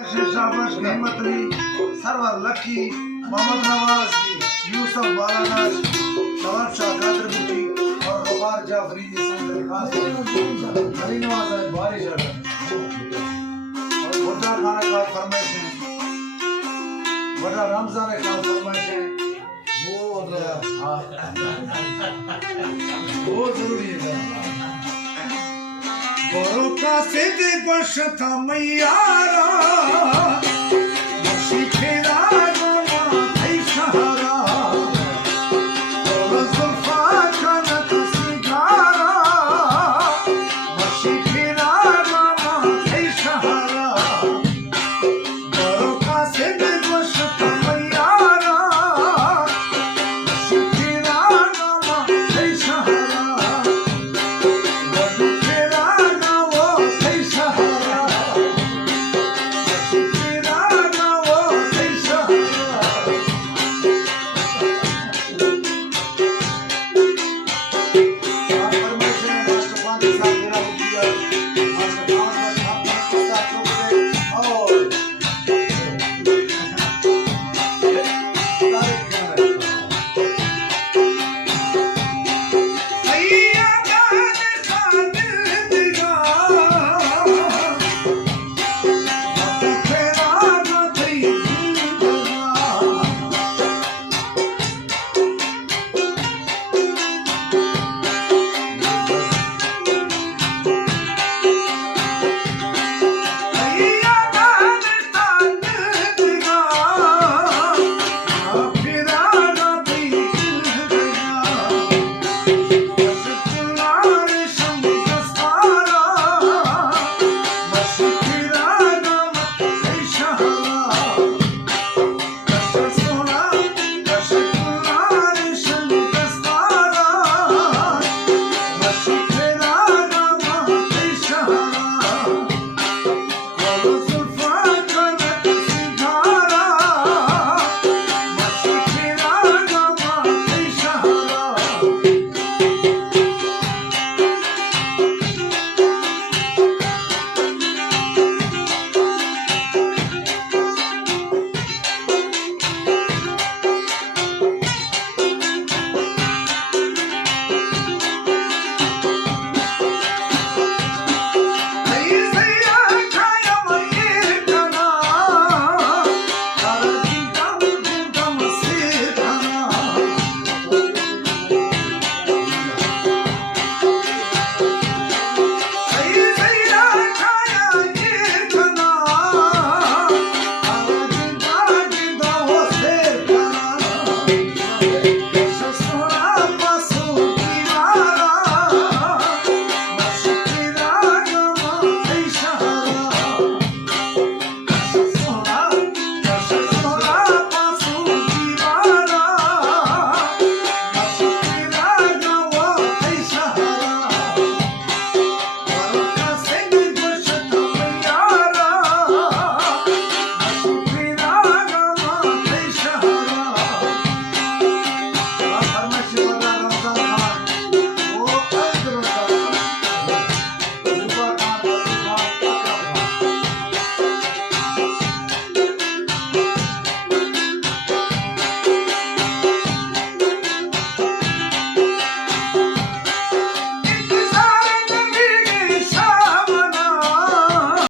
शाबाश हिम्मत Ali, server lucky, Mohammad नवाज जी, यूसुफ बालानाज, नवाब शाह कादर बुटी और गफार जाफरी जी संग खास अली नवाज है बारिश है और बड़ा खाना का फरमाइश है, बड़ा रमजान का फरमाइश है वो जरूरी है बोरो का सिद्ध बशता मैयारा